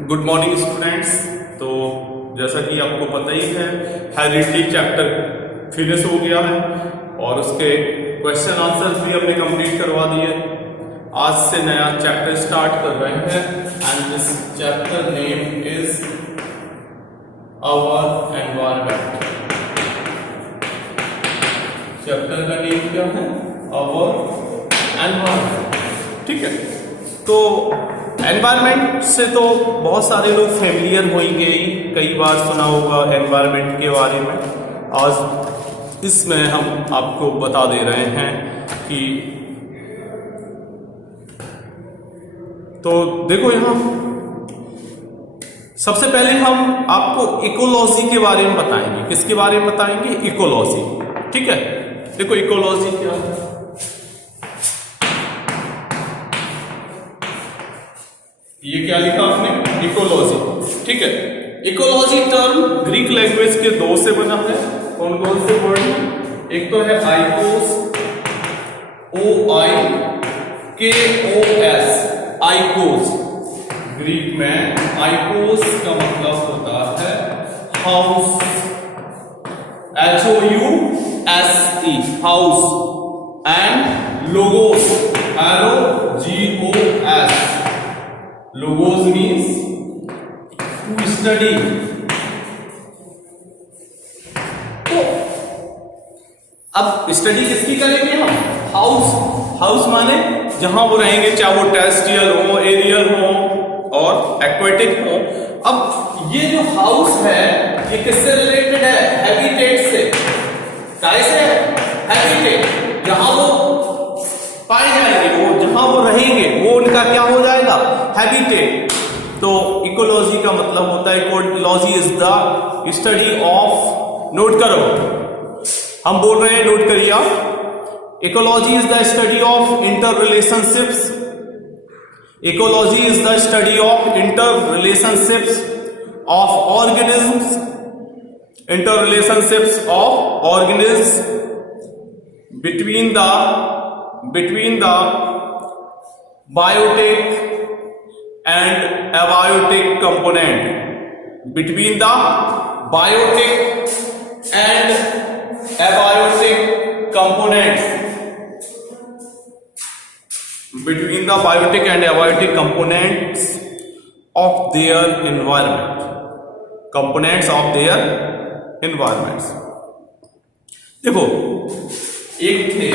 Good morning students. तो जैसा कि आपको पता ही है, हेरिडिटी चैप्टर फिनिश हो गया है और उसके क्वेश्चन आंसर्स भी हमने कंप्लीट करवा दिए। आज से नया चैप्टर स्टार्ट कर रहे हैं and this chapter name is our environment. Chapter का नेम क्या है? Our environment. ठीक है, तो एनवायरनमेंट से तो बहुत सारे लोग फेमिलियर होंगे, कई बार सुना होगा एनवायरनमेंट के बारे में। आज इसमें हम आपको बता दे रहे हैं कि तो देखो, यहाँ सबसे पहले हम आपको इकोलॉजी के बारे में बताएंगे। किसके बारे में बताएंगे? इकोलॉजी। ठीक है, देखो इकोलॉजी क्या है। ये क्या लिखा आपने? इकोलॉजी। ठीक है, इकोलॉजी टर्म ग्रीक लैंग्वेज के दो से बना है। कौन कौन से वर्ड? एक तो है आइकोस, OIKOS, आइकोस। ग्रीक में आइकोस का मतलब होता है house, HOUSE, house. And logos, LOGOS, logos means to study. तो अब स्टडी किसकी करेंगे हम? हाउस। हाउस माने जहां वो रहेंगे, चाहे वो टेरेस्ट्रियल हो, एरियल हो और एक्वेटिक हो। अब ये जो हाउस है ये किससे रिलेटेड है? हैबिटेट से। कैसे? हैबिटेट, जहां वो पाए जाएंगे, वो जहां वो रहेंगे वो उनका क्या हो जाएगा? हैबिटेट। तो इकोलॉजी का मतलब होता है, ecology is the study of, note करो, हम बोल रहे हैं, नोट करिए आप। Ecology is the study of inter relationships. Ecology is the study of inter relationships of organisms, inter relationships of organisms between the biotic and abiotic component, between the biotic and abiotic components, between the biotic and abiotic components of their environment, components of their environments। देखो, एक थे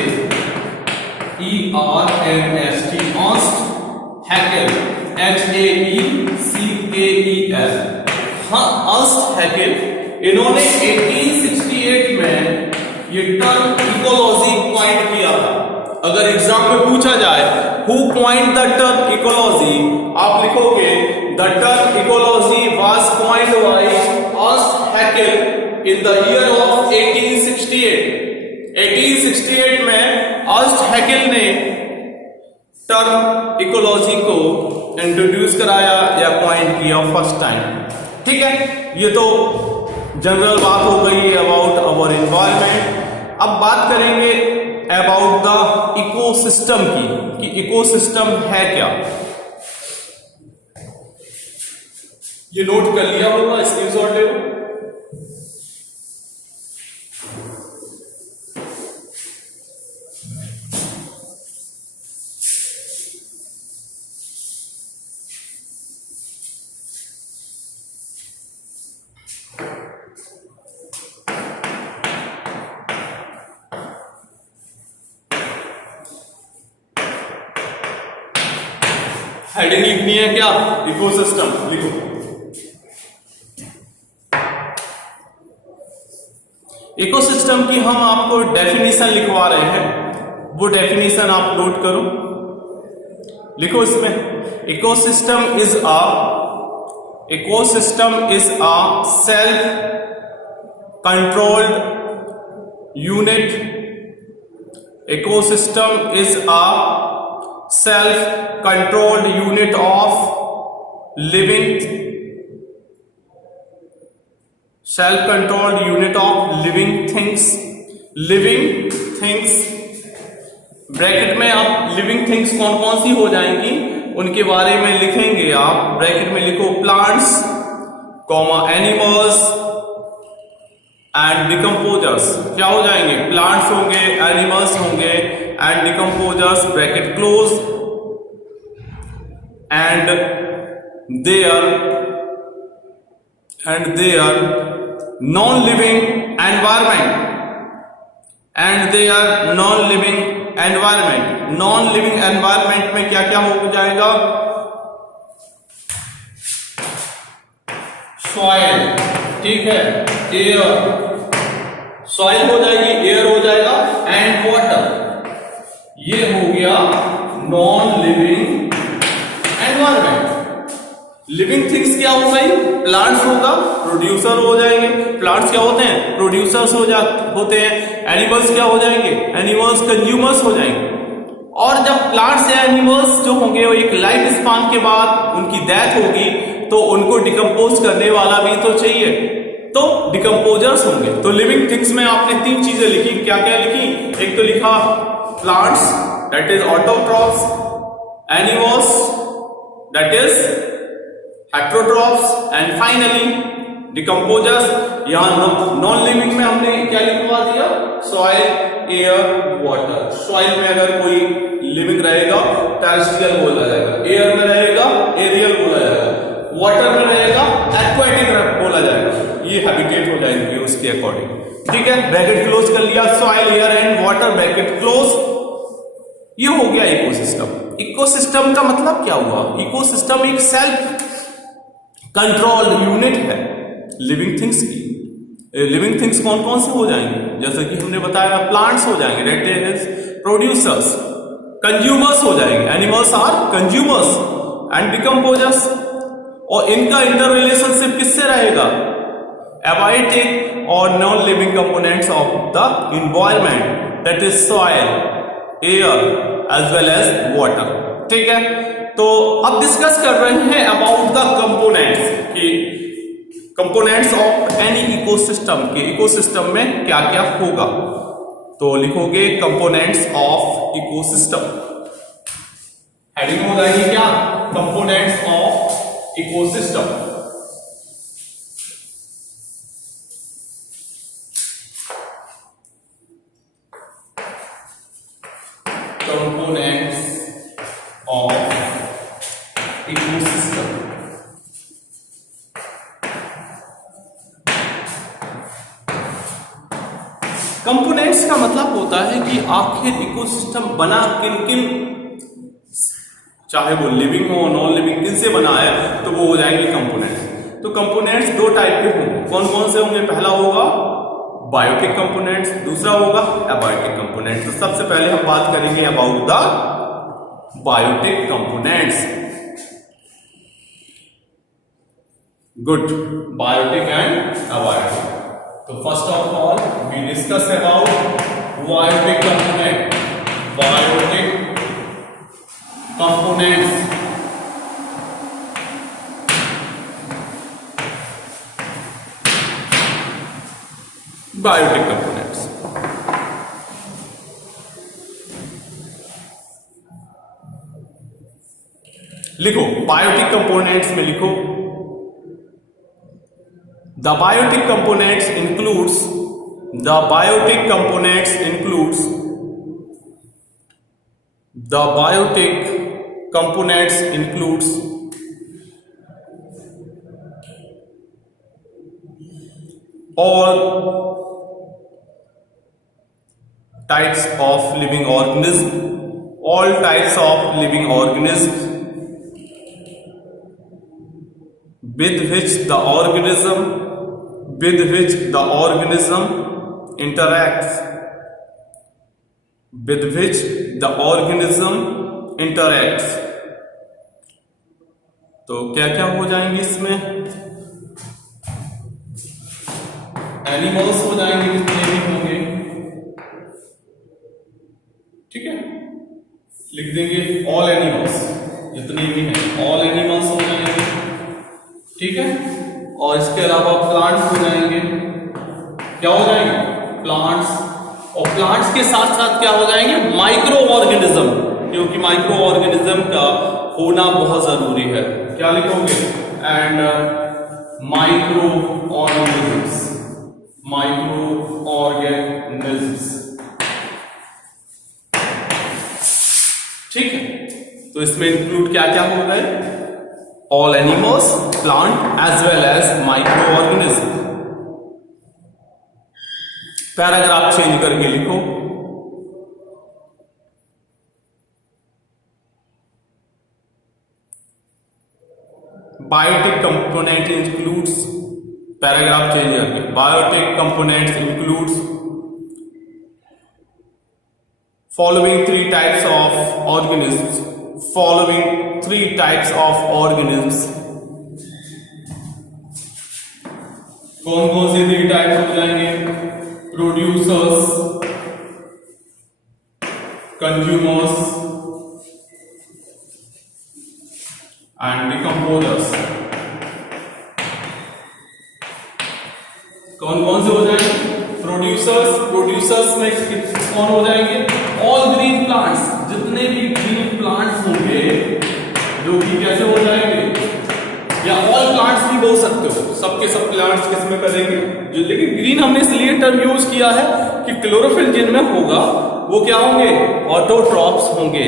ERNST, Ernst Hückel, HAECAEL। हाँ, Ernst Hückel, इन्होंने 1868 में ये term ecology coin किया था। अगर एग्जाम में पूछा जाए who coined the term ecology, आप लिखोगे the term ecology was coined bye Ernst Hückel in the year of 1868। 1868 में अर्नस्ट हैकेल ने टर्म इकोलॉजी को इंट्रोड्यूस कराया या कॉइन किया फर्स्ट टाइम। ठीक है, ये तो जनरल बात हो गई अबाउट अवर एनवायरनमेंट। अब बात करेंगे अबाउट द इकोसिस्टम की, कि इकोसिस्टम है क्या। ये नोट कर लिया होगा, स्क्रीनशॉट ले लो। हेडिंग लिखनी है क्या? इकोसिस्टम लिखो। इकोसिस्टम की हम आपको डेफिनेशन लिखवा रहे हैं, वो डेफिनेशन आप नोट करो, लिखो इसमें। Ecosystem is a self controlled unit. Ecosystem is a self-controlled unit of living things। Bracket में आप लिविंग थिंग्स कौन कौन सी हो जाएंगी? उनके बारे में लिखेंगे आप, ब्रैकेट में लिखो plants comma animals and decomposers. क्या हो जाएंगे? प्लांट्स होंगे, एनिमल्स होंगे and decomposers, bracket close, and there non living environment, and there non living environment. Non living environment में क्या क्या हो जाएगा? सॉइल, ठीक है, एयर, सॉइल हो जाएगी, एयर हो जाएगा, एंड वाटर। ये हो गया non living environment. Living things क्या हो गई? प्लांट्स होगा, प्रोड्यूसर हो जाएंगे। प्लांट्स क्या होते हैं? प्रोड्यूसर्स होते हैं। एनिमल्स क्या हो जाएंगे? एनिमल्स कंज्यूमर्स हो जाएंगे। और जब प्लांट्स या एनिमल्स जो होंगे वो एक लाइफ स्पान के बाद उनकी डेथ होगी तो उनको डिकम्पोज करने वाला भी तो चाहिए, तो डिकम्पोजर्स होंगे। तो लिविंग थिंग्स में आपने 3 चीजें लिखी। क्या क्या लिखी? एक तो लिखा plants, that is autotrophs, animals, that is heterotrophs, and finally decomposers. यहां नॉन लिविंग में हमने क्या लिखवा दिया? Soil, air, water. सॉइल में अगर कोई लिविंग रहेगा टेरेस्ट्रियल बोला जाएगा, एयर में रहेगा एरियल बोला जाएगा, वाटर में रहेगा एक्वाटिक बोला जाएगा। ये हैबिटेट हो जाएंगे उसके अकॉर्डिंग, ठीक है। ब्रैकेट क्लोज कर लिया, soil, air and water, bracket close. ये हो गया इकोसिस्टम। इकोसिस्टम का मतलब क्या हुआ? इकोसिस्टम एक सेल्फ कंट्रोल यूनिट है लिविंग थिंग्स की। लिविंग थिंग्स कौन कौन से हो जाएंगे? जैसे कि हमने बताया प्लांट्स हो जाएंगे, दैट इज प्रोड्यूसर्स, कंज्यूमर्स हो जाएंगे, animals are consumers, and decomposers. और इनका इंटर रिलेशनशिप किससे रहेगा? एबायोटिक और non living components of the environment, that is soil, air as well as water, ठीक है। तो अब डिस्कस कर रहे हैं अबाउट द कंपोनेंट्स कि कंपोनेंट्स ऑफ एनी इकोसिस्टम के इकोसिस्टम में क्या क्या होगा। तो लिखोगे कंपोनेंट्स ऑफ इकोसिस्टम, हेडिंग हो जाएगी क्या? Components of ecosystem. Components of ecosystem. Components का मतलब होता है कि आखिर इकोसिस्टम बना किन किन, चाहे वो लिविंग हो नॉन लिविंग, किन से बना है, तो वो हो जाएंगे कंपोनेंट्स। तो कंपोनेंट्स 2 टाइप के होंगे। कौन कौन से होंगे? पहला होगा बायोटिक कंपोनेंट्स, दूसरा होगा एबायोटिक कंपोनेंट्स। तो सबसे पहले हम बात करेंगे about the biotic components. Good, biotic and abiotic. तो first of all we discuss about biotic component. Biotic components, biotic components. लिखो बायोटिक कंपोनेंट्स में लिखो the biotic components includes the biotic components includes the biotic components includes all types of living organisms, all types of living organisms with which the organism interacts, with which the organism interacts। तो क्या क्या हो जाएंगे इसमें? Animals हो जाएंगे जितने भी होंगे, ठीक है, लिख देंगे ऑल एनिमल्स, जितने भी हैं ऑल एनिमल्स हो जाएंगे, ठीक है। और इसके अलावा प्लांट्स हो जाएंगे, क्या हो जाएंगे? प्लांट्स। और प्लांट्स के साथ साथ क्या हो जाएंगे? माइक्रो ऑर्गेनिज्म, जो कि माइक्रो ऑर्गेनिज्म का होना बहुत जरूरी है। क्या लिखोगे? And microorganisms, microorganisms, ठीक है। तो इसमें इंक्लूड क्या क्या हो गए? All animals, plant as well as microorganisms. Paragraph change करके लिखो। Biotic component includes, paragraph change करके, biotic components includes following three types of organisms, following three types of organisms। कौन कौन से थ्री टाइप्स हो जाएंगे? Producers, consumers and decomposers. कौन कौन से हो जाएंगे? प्रोड्यूसर्स, प्रोड्यूसर्स में कौन हो जाएंगे? ऑल ग्रीन प्लांट्स, जितने भी ग्रीन प्लांट्स होंगे जो कि कैसे हो जाएंगे, या ऑल प्लांट्स भी बोल सकते हो, सबके सब प्लांट्स किसमें करेंगे जो, लेकिन ग्रीन हमने इसलिए टर्म यूज किया है कि क्लोरोफिल जिनमें होगा वो क्या होंगे? ऑटोट्रॉप्स होंगे।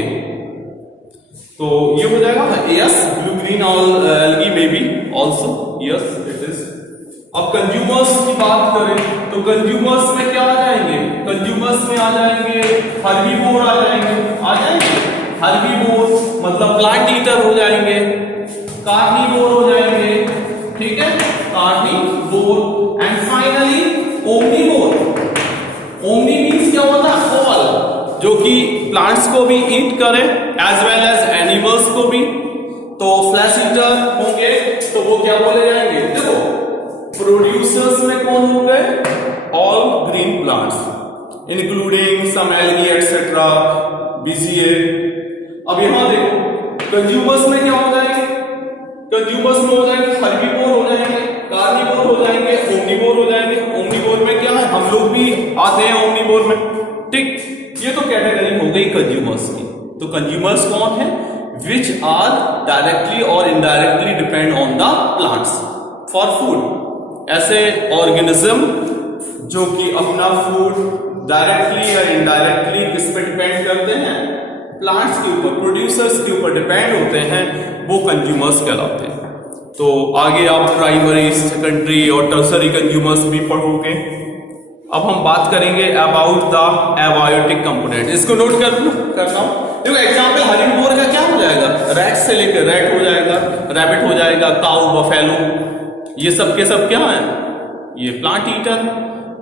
तो ये हो जाएगा yes, blue green all algae may be also, yes it is. अब कंज्यूमर्स की बात करें तो कंज्यूमर्स में क्या आ जाएंगे? कंज्यूमर्स में आ जाएंगे हर्बीवोर, आ जाएंगे हर्बीवोर मतलब प्लांट ईटर हो जाएंगे, कार्निवोर हो जाएंगे, ठीक है, carnivore. And finally omnivore. Omni means क्या होता है? ऑल, जो कि प्लांट्स को भी ईट करे एज वेल एज एनिमल्स को भी। तो फ्लैश ईटर होंगे तो वो क्या बोले जाएंगे? देखो प्रोड्यूसर्स में कौन हो गए? All green plants including some algae etcetera, BCA. अब यहां देखो कंज्यूमर्स में क्या हो जाएंगे? कंज्यूमर्स में हो जाएंगे हर्बीवोर हो जाएंगे, कार्निवोर हो जाएंगे, ओमनीवोर हो जाएंगे। ओमनीवोर में क्या है? हम लोग भी आते हैं ओमनीवोर में, ठीक। ये तो कैटेगरी हो गई कंज्यूमर्स की। तो कंज्यूमर्स कौन है? विच आर डायरेक्टली और indirectly depend on the plants for food. ऐसे ऑर्गेनिज्म जो कि अपना फूड डायरेक्टली या इनडायरेक्टली किस पे डिपेंड करते हैं? प्लांट्स के ऊपर, प्रोड्यूसर्स के ऊपर डिपेंड होते हैं, वो कंज्यूमर्स कहलाते हैं। तो आगे आप प्राइमरी, सेकेंडरी और टर्सरी कंज्यूमर्स भी पढ़ोगे। अब हम बात करेंगे अबाउट द एबायोटिक कंपोनेंट। इसको नोट करना हूं। देखो एग्जाम्पल हर्बीवोर का क्या हो जाएगा? रैट से लेकर रैट हो जाएगा, रैबिट हो जाएगा, काऊ, बफेलो, ये सब के सब क्या है? ये प्लांट ईटर,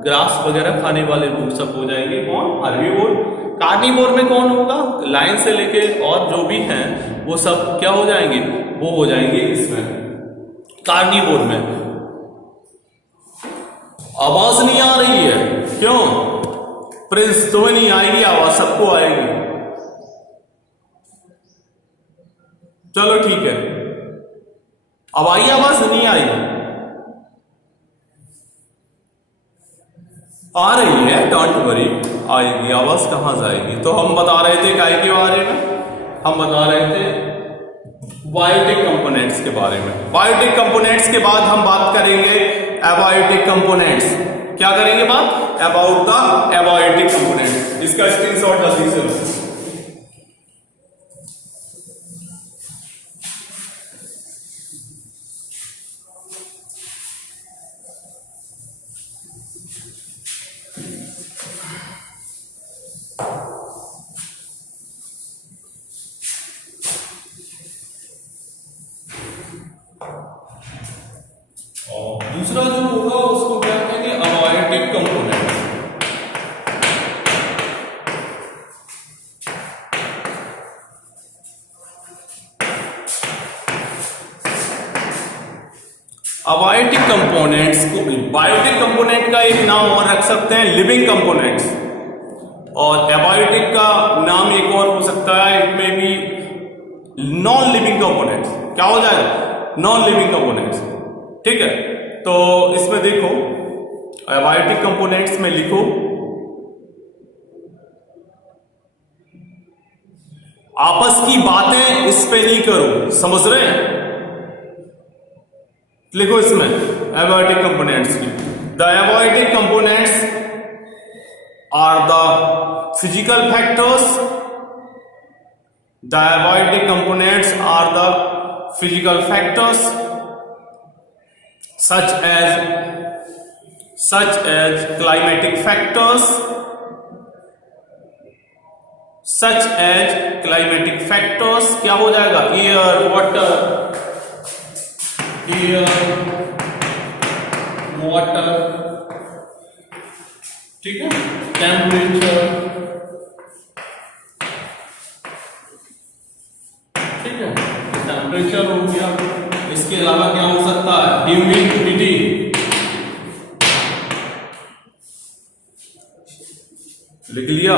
ग्रास वगैरह खाने वाले लोग सब हो जाएंगे कौन? हर्बीवोर। कार्निवोर में कौन होगा? लायन से लेके और जो भी हैं वो सब क्या हो जाएंगे? वो हो जाएंगे इसमें कार्निवोर में। आवाज नहीं आ रही है क्यों? प्रिंस तुम्हें नहीं आएगी आवाज, सबको आएगी। चलो ठीक है, अब आई आवाज? नहीं आई? आ रही है, डोंट वरी, आएगी आवाज, कहां जाएगी। तो हम बता रहे थे काय के बारे में? हम बता रहे थे बायोटिक कंपोनेंट्स के बारे में। बायोटिक कंपोनेंट्स के बाद हम बात करेंगे एबायोटिक कंपोनेंट्स। क्या करेंगे बात? About the abiotic components. इसका स्क्रीनशॉट जल्दी से लो। और दूसरा जो होगा उसको क्या कहेंगे? Abiotic component. अबायोटिक कंपोनेंट्स को, बायोटिक कंपोनेंट का एक नाम और रख सकते हैं लिविंग कंपोनेंट्स, और एबायोटिक का नाम एक और हो सकता है, इट में भी नॉन लिविंग कंपोनेंट्स। क्या हो जाएगा? नॉन लिविंग कंपोनेंट्स, ठीक है। तो इसमें देखो एबायोटिक कंपोनेंट्स में लिखो आपस की बातें इस पे नहीं करो, समझ रहे हैं? लिखो इसमें एबायोटिक कंपोनेंट्स की। The abiotic components are the physical factors. The abiotic components are the physical factors such as climatic factors, क्या हो जाएगा? एयर, वाटर, ठीक है, टेम्परेचर, ठीक है, टेम्परेचर हो गया। इसके अलावा क्या हो सकता है? ह्यूमिडिटी, लिख लिया?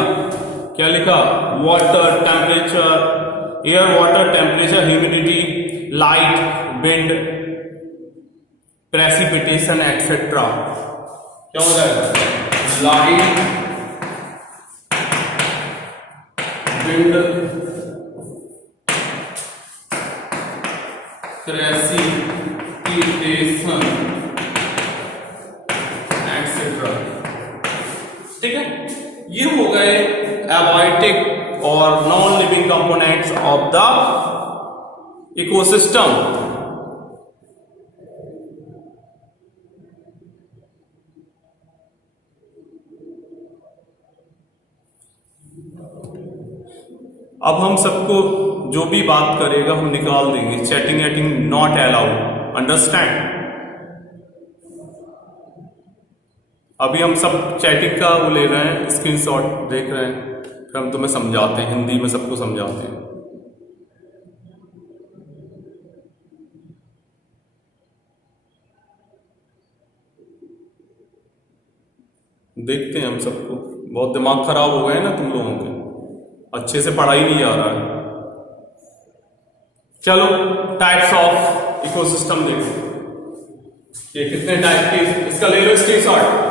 क्या लिखा? Water, temperature, air, water, temperature, humidity, light, wind, precipitation etcetera. क्या हो जाएगा? Light, wind, precipitation etcetera. ठीक है, ये हो गए एबायोटिक और non living components of the ecosystem. अब हम सबको जो भी बात करेगा हम निकाल देंगे। Chatting eating not allowed, understand? अभी हम सब चैटिंग का वो ले रहे हैं, स्क्रीनशॉट देख रहे हैं, फिर हम तुम्हें समझाते हैं, हिंदी में सबको समझाते हैं। देखते हैं हम सबको। बहुत दिमाग खराब हो गए ना तुम लोगों के, अच्छे से पढ़ाई नहीं जा रहा है। चलो टाइप्स ऑफ इकोसिस्टम देखो, ये कितने टाइप की, इसका ले लो स्क्रीनशॉट।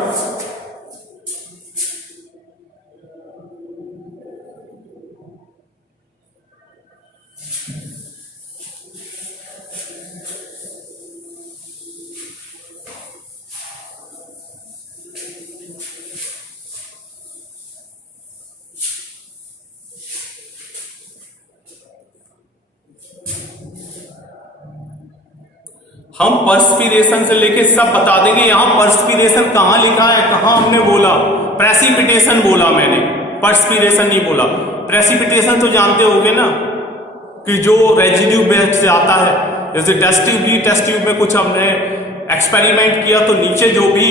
हम पर्सपिरेशन से लेके सब बता देंगे। यहां पर्सपिरेशन कहां लिखा है, कहां हमने बोला? प्रेसिपिटेशन बोला मैंने, पर्सपिरेशन नहीं बोला। प्रेसिपिटेशन तो जानते होगे ना कि जो रेजिड्यू बेस से आता है, जैसे टेस्ट ट्यूब में कुछ हमने एक्सपेरिमेंट किया तो नीचे जो भी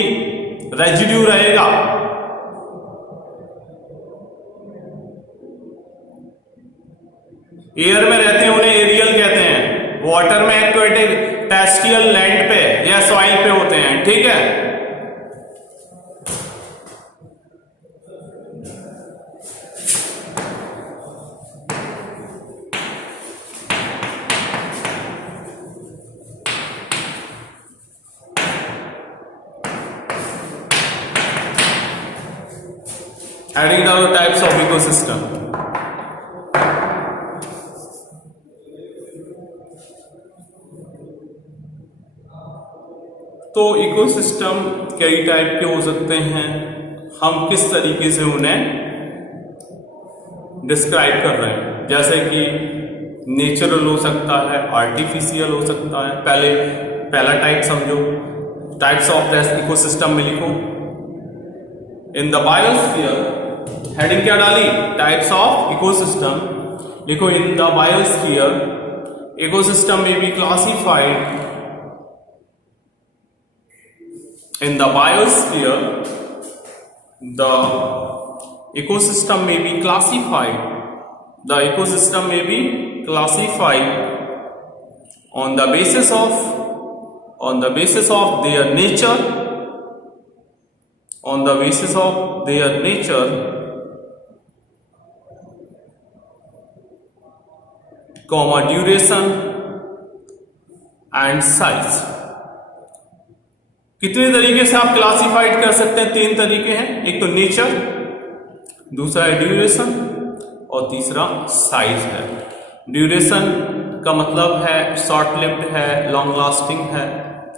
रेजिड्यू रहेगा एयर में रहते हैं उन्हें एरियल कहते हैं, वाटर में एक्वेटिक, टेरेस्ट्रियल लैंड पे या सॉइल पे होते हैं। ठीक है, adding the types of ecosystem. तो इकोसिस्टम कई टाइप के हो सकते हैं, हम किस तरीके से उन्हें डिस्क्राइब कर रहे हैं। जैसे कि नेचुरल हो सकता है, आर्टिफिशियल हो सकता है। पहला टाइप समझो, टाइप्स ऑफ द इकोसिस्टम में लिखो। इन द बायोस्फीयर, हेडिंग क्या डाली? Types of ecosystem. लिखो इन द बायोस्फीयर इकोसिस्टम में be classified. In the biosphere, the ecosystem may be classified. The ecosystem may be classified on the basis of their nature, on the basis of their nature, comma duration and size. कितने तरीके से आप classified कर सकते हैं? 3 तरीके हैं। एक तो नेचर, दूसरा है ड्यूरेशन और तीसरा साइज है। ड्यूरेशन का मतलब है शॉर्ट लिव्ड है, लॉन्ग लास्टिंग है,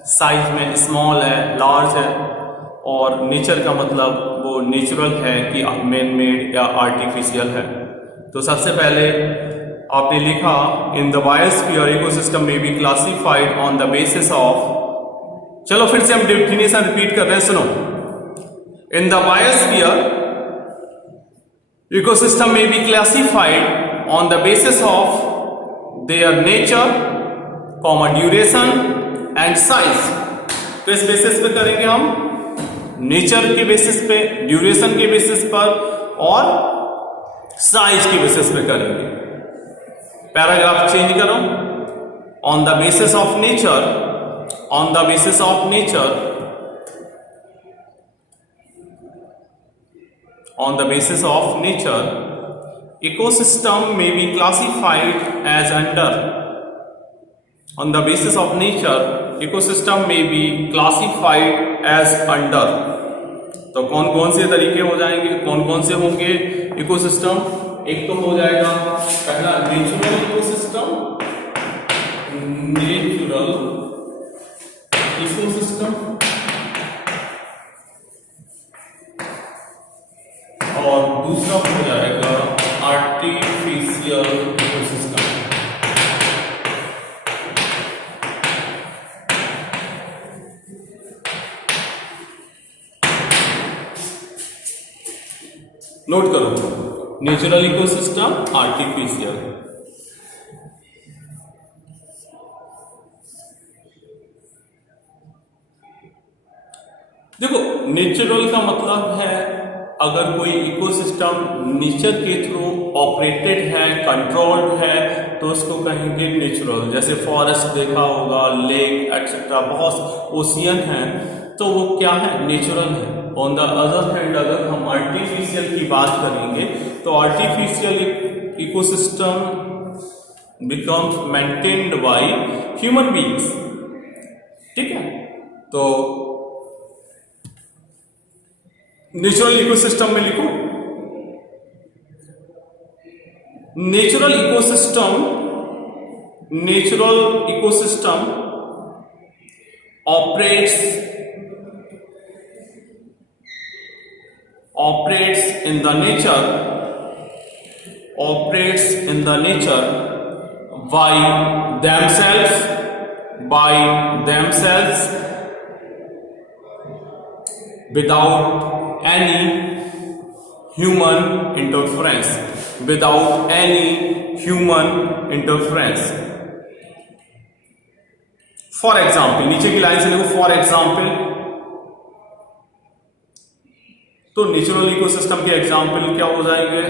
साइज में स्मॉल है, लार्ज है, और नेचर का मतलब वो नेचुरल है कि मैन मेड या आर्टिफिशियल है। तो सबसे पहले आपने लिखा इन द बायोस्फीयर इकोसिस्टम में be classified on the basis of, चलो फिर से हम डेफिनेशन रिपीट कर रहे हैं, सुनो। इन द बायोस्फीयर इकोसिस्टम में be classified on the basis of their nature, duration and size. तो इस बेसिस पे करेंगे हम, नेचर के बेसिस पे, ड्यूरेशन के बेसिस पर और साइज के बेसिस पे करेंगे। पैराग्राफ चेंज करो। On the basis of nature, on the basis of nature, on the basis of nature, ecosystem may be classified as under, on the basis of nature ecosystem may be classified as under। तो कौन कौन से तरीके हो जाएंगे, कौन कौन से होंगे इकोसिस्टम? एक तो हो जाएगा पहला नेचुरल इकोसिस्टम, नेचुरल इकोसिस्टम, और दूसरा हो जाएगा आर्टिफिशियल इकोसिस्टम। नोट करो, नेचुरल इकोसिस्टम, आर्टिफिशियल। देखो, नेचुरल का मतलब है अगर कोई इकोसिस्टम नेचर के थ्रू ऑपरेटेड है, कंट्रोल्ड है, तो उसको कहेंगे नेचुरल। जैसे फॉरेस्ट देखा होगा, लेक एक्सेट्रा, बहुत ओशियन है, तो वो क्या है? नेचुरल है। ऑन द अदर हैंड अगर हम आर्टिफिशियल की बात करेंगे तो artificial ecosystem becomes maintained by human beings. ठीक है, तो नेचुरल इकोसिस्टम में लिखो, natural ecosystem, natural ecosystem operates in the nature, operates in the nature by themselves without any human interference, without any human interference। For example, नीचे की line से देखो, for example, तो नेचुरल इकोसिस्टम के example क्या हो जाएंगे?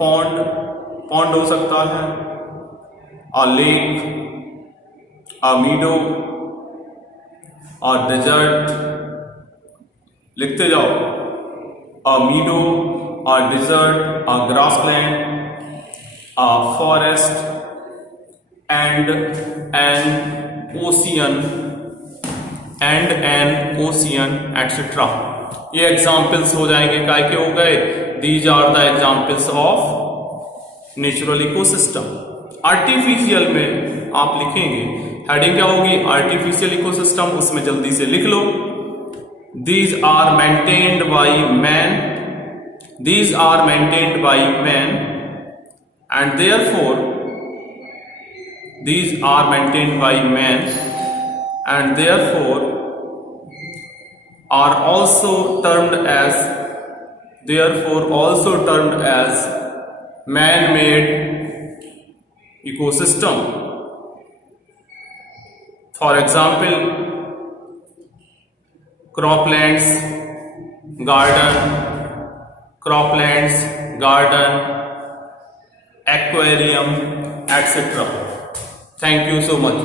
पॉन्ड हो सकता है, a lake, a meadow, a desert, लिखते जाओ, a meadow, a desert, a grassland, a forest and an ocean etc। ये एग्जाम्पल्स हो जाएंगे, काय के हो गए? These are the examples of natural ecosystem. Artificial में आप लिखेंगे, हेडिंग क्या होगी? आर्टिफिशियल इकोसिस्टम, उसमें जल्दी से लिख लो, these are maintained by man, these are maintained by man and therefore these are maintained by man and therefore are also termed as man-made ecosystem। For example, croplands, garden, aquarium, etc। Thank you so much।